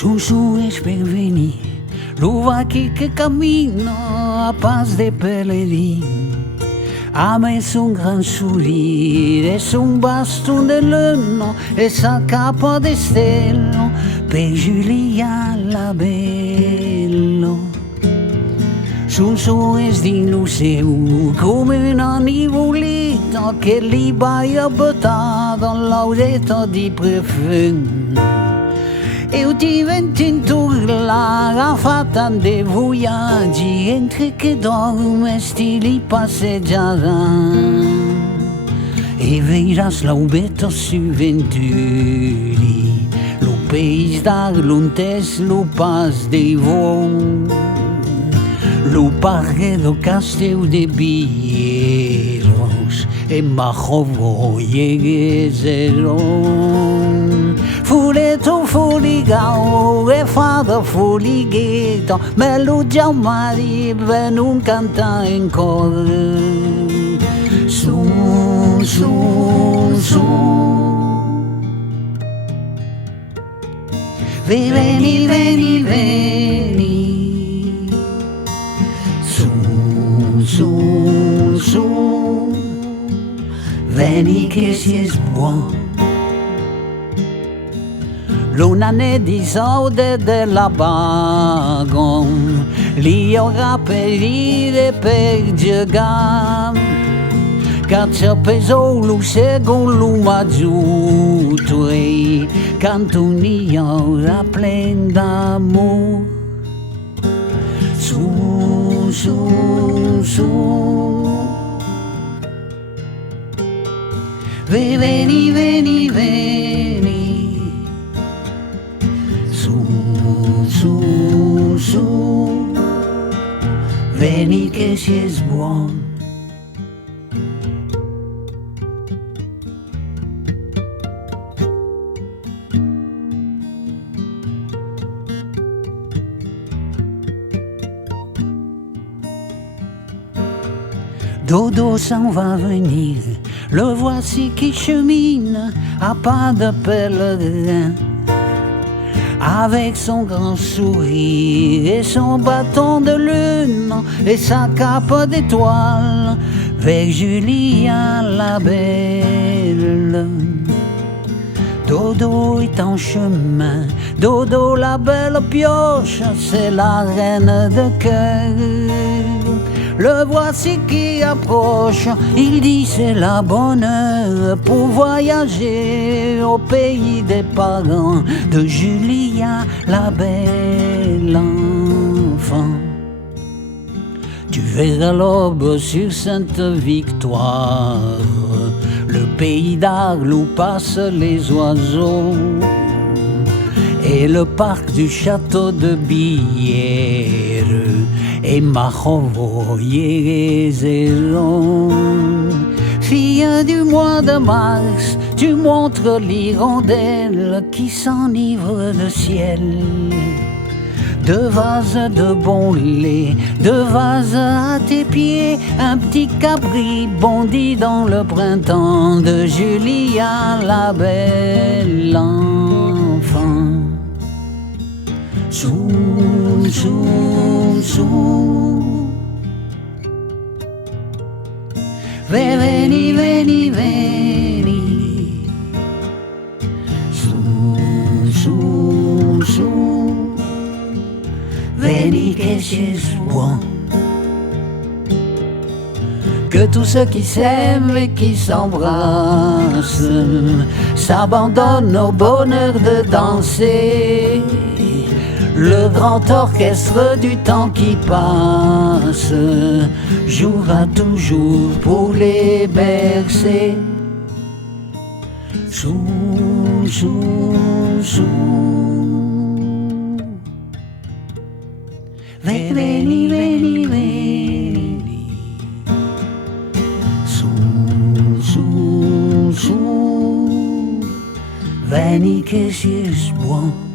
Su es per venir, l'uvachi che cammino a pas de pellerin. Ha messo un gran sorriso e su un bastone de leno e sa capa de stello per Giulia la bello. Sul suo es din lo seu come una nivoletta che li baia buttata all'audetta di prefetto. Eu divento inturla, fatta de voyaggi, entre che dorme stili passeggiarà. E verás l'aubetta su venturi, lo país dar l'untes, lo pas de vol, lo parque do castelo de Bieros, e Majovo Jegezeron. Fuletto fuligao e fada fulighetto, melodia mari per non cantare in cor. Su, su, su. Veni, veni, veni. Su, su, su. Veni che si è buono. L'una ne disaude della bagon, li ora per ire per giocare. Caccia peso lo seguo lo maggiuto e canto un'ora plen d'amor. Su, su, su. Veni, veni, veni. Su, su, veni che si è buon. Dodo s'en va venir, le voici qui chemine à pas de pèlerin. Avec son grand sourire et son bâton de lune et sa cape d'étoiles vers Julia la belle. Dodo est en chemin, Dodo la belle pioche, c'est la reine de cœur. Le voici qui approche, il dit c'est la bonne heure pour voyager au pays des parents de Julia, la belle enfant. Tu verras l'aube sur Sainte-Victoire, le pays d'Arles où passent les oiseaux, et le parc du château de Bière, et Majovo Jegezeron. Fille du mois de mars, tu montres l'hirondelle qui s'enivre de ciel. De vases de bon lait, de vases à tes pieds, un petit cabri bondit dans le printemps de Julia la belle enfant. Sou, sou, sou. Veni, veni, veni. Sou, sou, sou. Veni che si buon. Que tous ceux qui s'aiment et qui s'embrassent s'abandonnent au bonheur de danser. Le grand orchestre du temps qui passe jouera toujours pour les bercer. Sou, sou, sou. Veni, veni, veni. Sou, sou, sou. Veni che si è buon.